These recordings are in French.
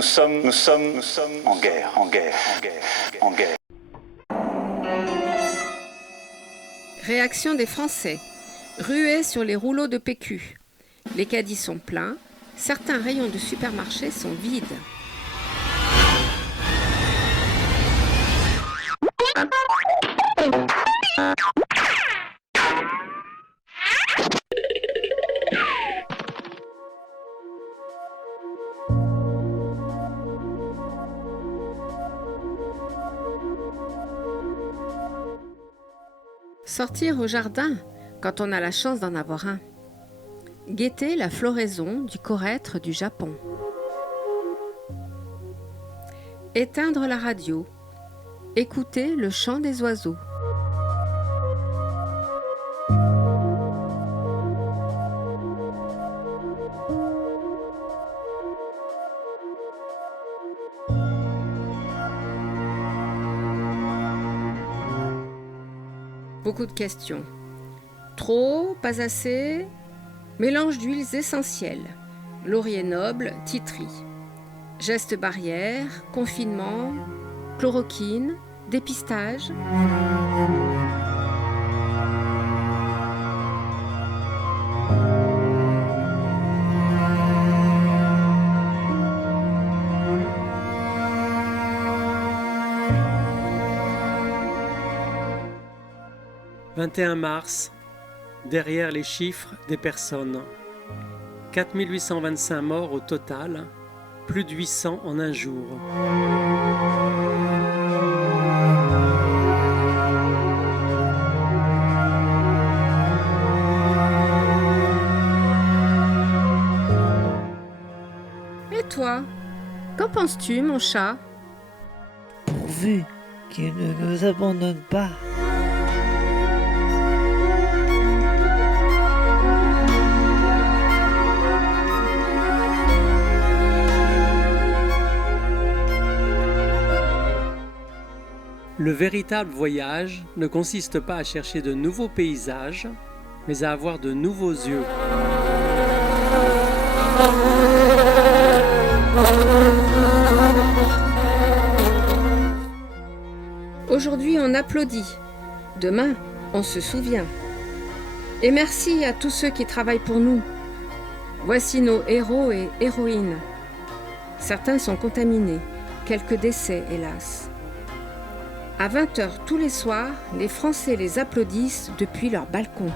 sommes en guerre, en guerre, en guerre, en guerre. Réaction des Français. Ruée sur les rouleaux de PQ. Les caddies sont pleins. Certains rayons de supermarché sont vides. Sortir au jardin quand on a la chance d'en avoir un. Guetter la floraison du corètre du Japon. Éteindre la radio. Écouter le chant des oiseaux. Beaucoup de questions. Trop, pas assez? Mélange d'huiles essentielles. Laurier noble, titri. Gestes barrières, confinement, chloroquine, dépistage. « 21 mars, derrière les chiffres des personnes. 4825 morts au total, plus de 800 en un jour. Et toi, qu'en penses-tu, mon chat? Pourvu qu'il ne nous abandonne pas. Le véritable voyage ne consiste pas à chercher de nouveaux paysages, mais à avoir de nouveaux yeux. Aujourd'hui, on applaudit. Demain, on se souvient. Et merci à tous ceux qui travaillent pour nous. Voici nos héros et héroïnes. Certains sont contaminés. Quelques décès, hélas. À 20h tous les soirs, les Français les applaudissent depuis leur balcon.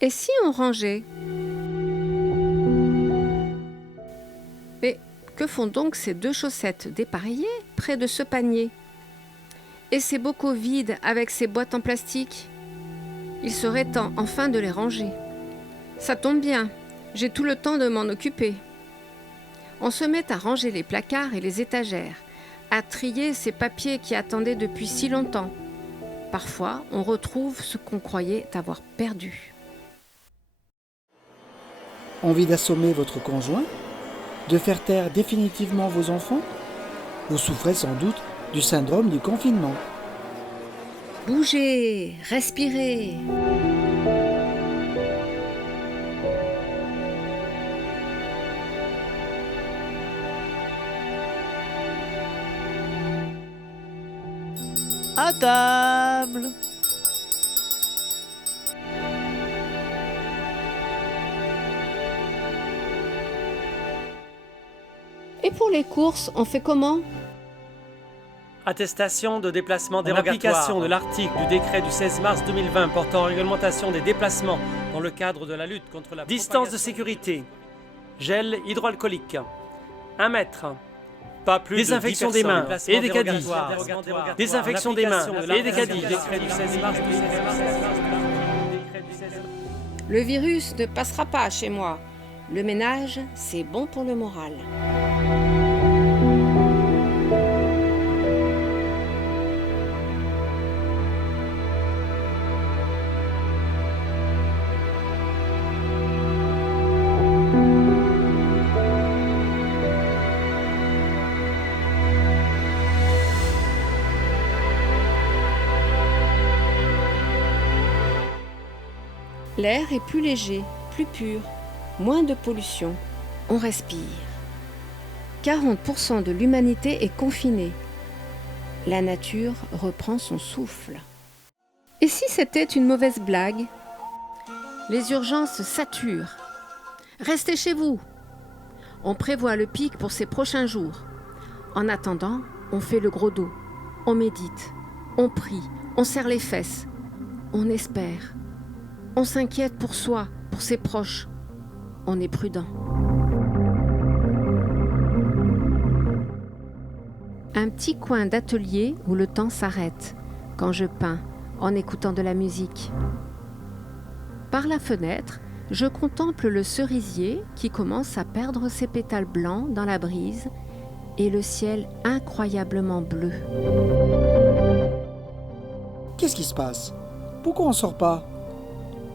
Et si on rangeait? Mais que font donc ces deux chaussettes dépareillées près de ce panier? Et ces bocaux vides avec ces boîtes en plastique? Il serait temps enfin de les ranger. Ça tombe bien, j'ai tout le temps de m'en occuper. On se met à ranger les placards et les étagères, à trier ces papiers qui attendaient depuis si longtemps. Parfois, on retrouve ce qu'on croyait avoir perdu. Envie d'assommer votre conjoint? De faire taire définitivement vos enfants? Vous souffrez sans doute du syndrome du confinement. Bougez, respirez. À table! Et pour les courses, on fait comment? Attestation de déplacement dérogatoire. En application de l'article du décret du 16 mars 2020 portant réglementation des déplacements dans le cadre de la lutte contre la distance de sécurité. Gel hydroalcoolique. 1 mètre. Pas plus désinfection des mains et des caddies. Désinfection des mains et des caddies. Le virus ne passera pas chez moi. Le ménage, c'est bon pour le moral. L'air est plus léger, plus pur, moins de pollution. On respire. 40% de l'humanité est confinée. La nature reprend son souffle. Et si c'était une mauvaise blague ? Les urgences saturent. Restez chez vous. On prévoit le pic pour ces prochains jours. En attendant, on fait le gros dos. On médite. On prie. On serre les fesses. On espère. On s'inquiète pour soi, pour ses proches. On est prudent. Un petit coin d'atelier où le temps s'arrête, quand je peins, en écoutant de la musique. Par la fenêtre, je contemple le cerisier qui commence à perdre ses pétales blancs dans la brise et le ciel incroyablement bleu. Qu'est-ce qui se passe? Pourquoi on sort pas?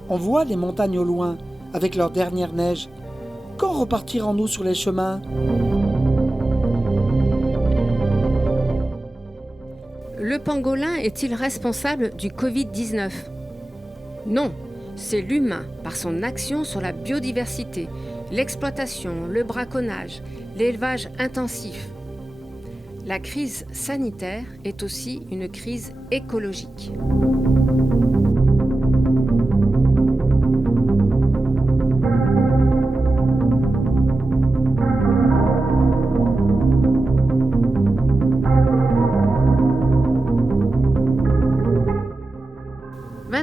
On voit les montagnes au loin, avec leur dernière neige. Quand repartirons-nous sur les chemins? Le pangolin est-il responsable du Covid-19 ? Non, c'est l'humain par son action sur la biodiversité, l'exploitation, le braconnage, l'élevage intensif. La crise sanitaire est aussi une crise écologique.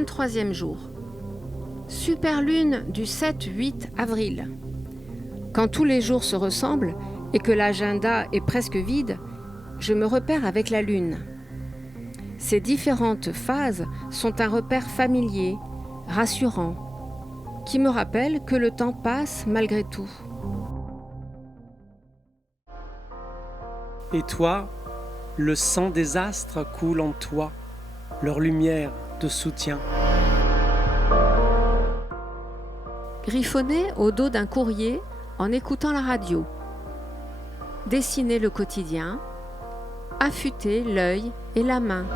Troisième jour. Superlune du 7-8 avril. Quand tous les jours se ressemblent et que l'agenda est presque vide, je me repère avec la lune. Ces différentes phases sont un repère familier, rassurant, qui me rappelle que le temps passe malgré tout. Et toi, le sang des astres coule en toi, leur lumière te soutient. Griffonner au dos d'un courrier en écoutant la radio. Dessiner le quotidien. Affûter l'œil et la main.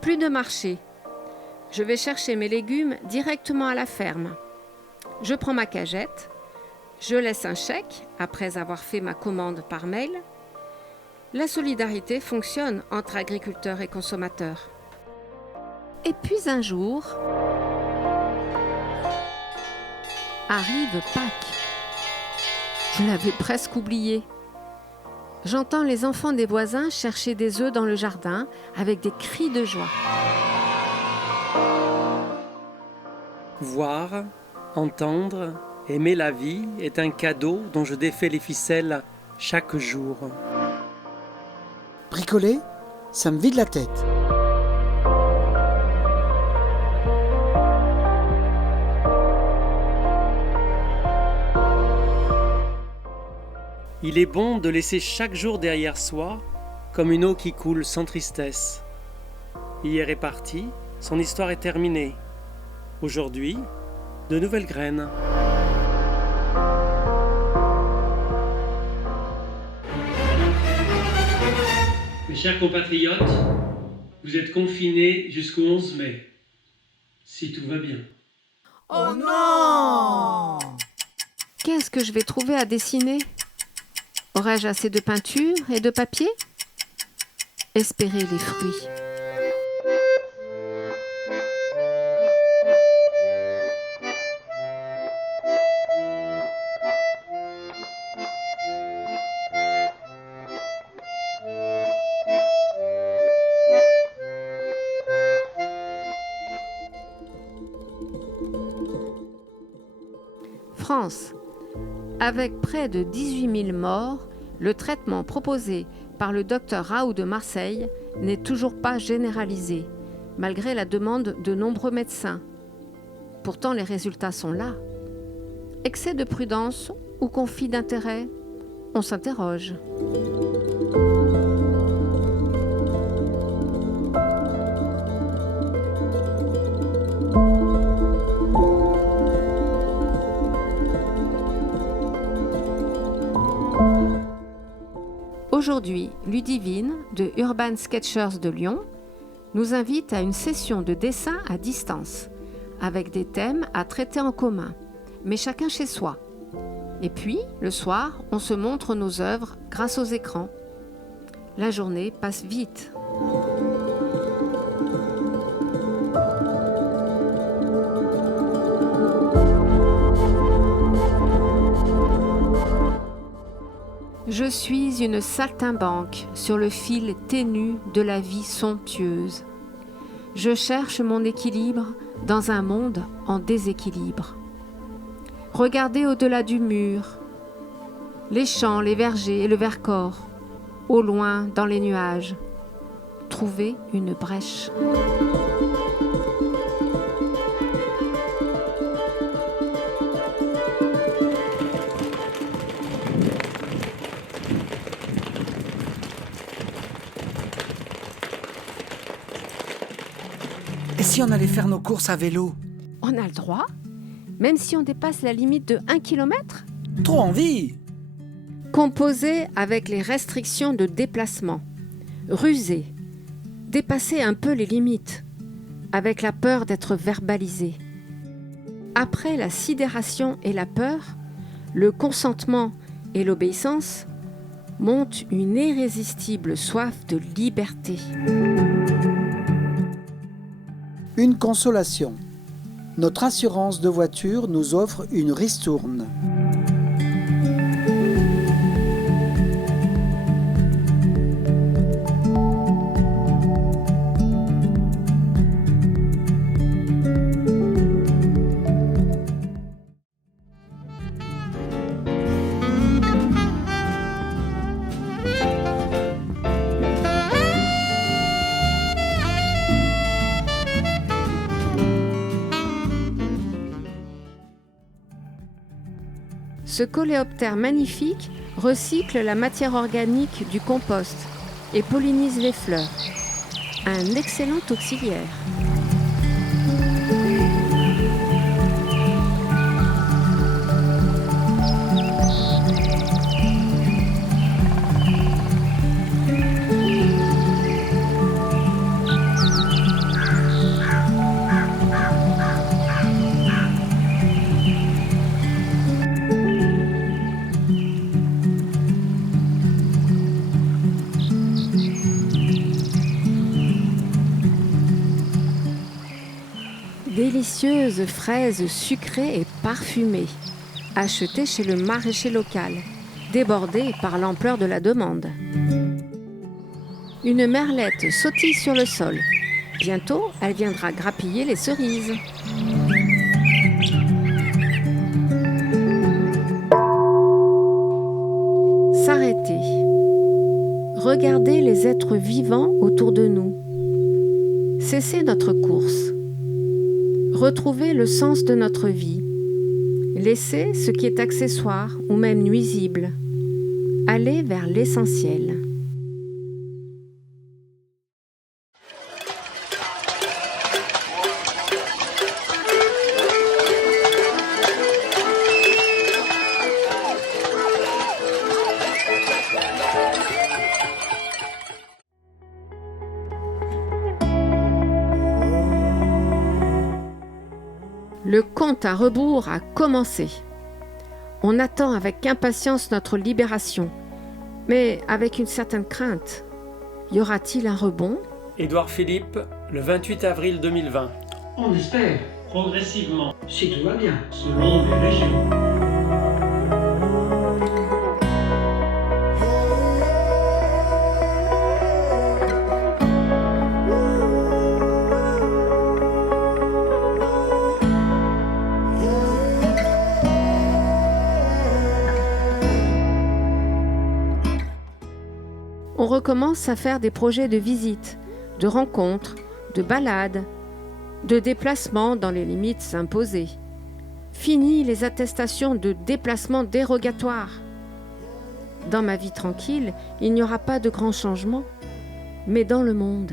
Plus de marché. Je vais chercher mes légumes directement à la ferme. Je prends ma cagette. Je laisse un chèque après avoir fait ma commande par mail. La solidarité fonctionne entre agriculteurs et consommateurs. Et puis un jour, arrive Pâques. Je l'avais presque oublié. J'entends les enfants des voisins chercher des œufs dans le jardin avec des cris de joie. Voir, entendre, aimer la vie est un cadeau dont je défais les ficelles chaque jour. Bricoler, ça me vide la tête. Il est bon de laisser chaque jour derrière soi comme une eau qui coule sans tristesse. Hier est parti, son histoire est terminée. Aujourd'hui, de nouvelles graines. Mes chers compatriotes, vous êtes confinés jusqu'au 11 mai, si tout va bien. Oh non! Qu'est-ce que je vais trouver à dessiner ? Aurais-je assez de peinture et de papier ? Espérer les fruits. France. Avec près de 18 000 morts, le traitement proposé par le docteur Raoult de Marseille n'est toujours pas généralisé, malgré la demande de nombreux médecins. Pourtant, les résultats sont là. Excès de prudence ou conflit d'intérêt ? On s'interroge. Aujourd'hui, Ludivine, de Urban Sketchers de Lyon, nous invite à une session de dessin à distance, avec des thèmes à traiter en commun, mais chacun chez soi. Et puis, le soir, on se montre nos œuvres grâce aux écrans. La journée passe vite. Je suis une saltimbanque sur le fil ténu de la vie somptueuse. Je cherche mon équilibre dans un monde en déséquilibre. Regardez au-delà du mur, les champs, les vergers et le Vercors, au loin dans les nuages. Trouvez une brèche. Et si on allait faire nos courses à vélo? On a le droit, même si on dépasse la limite de 1 km. Trop envie! Composer avec les restrictions de déplacement. Ruser. Dépasser un peu les limites, avec la peur d'être verbalisé. Après la sidération et la peur, le consentement et l'obéissance montent une irrésistible soif de liberté. Une consolation. Notre assurance de voiture nous offre une ristourne. Ce coléoptère magnifique recycle la matière organique du compost et pollinise les fleurs. Un excellent auxiliaire. Délicieuses fraises sucrées et parfumées, achetées chez le maraîcher local, débordées par l'ampleur de la demande. Une merlette sautille sur le sol. Bientôt, elle viendra grappiller les cerises. S'arrêter. Regarder les êtres vivants autour de nous. Cesser notre course. Retrouver le sens de notre vie. Laisser ce qui est accessoire ou même nuisible. Aller vers l'essentiel. Le compte à rebours a commencé. On attend avec impatience notre libération, mais avec une certaine crainte. Y aura-t-il un rebond ? Édouard Philippe, le 28 avril 2020. On espère, Progressivement, si tout va bien. selon les régions. On recommence à faire des projets de visite, de rencontres, de balades, de déplacements dans les limites imposées. Fini les attestations de déplacement dérogatoire. Dans ma vie tranquille, il n'y aura pas de grands changements, mais dans le monde.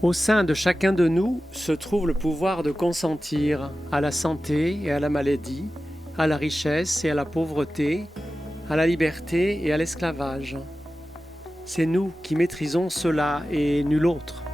Au sein de chacun de nous se trouve le pouvoir de consentir à la santé et à la maladie, à la richesse et à la pauvreté, à la liberté et à l'esclavage. C'est nous qui maîtrisons cela et nul autre.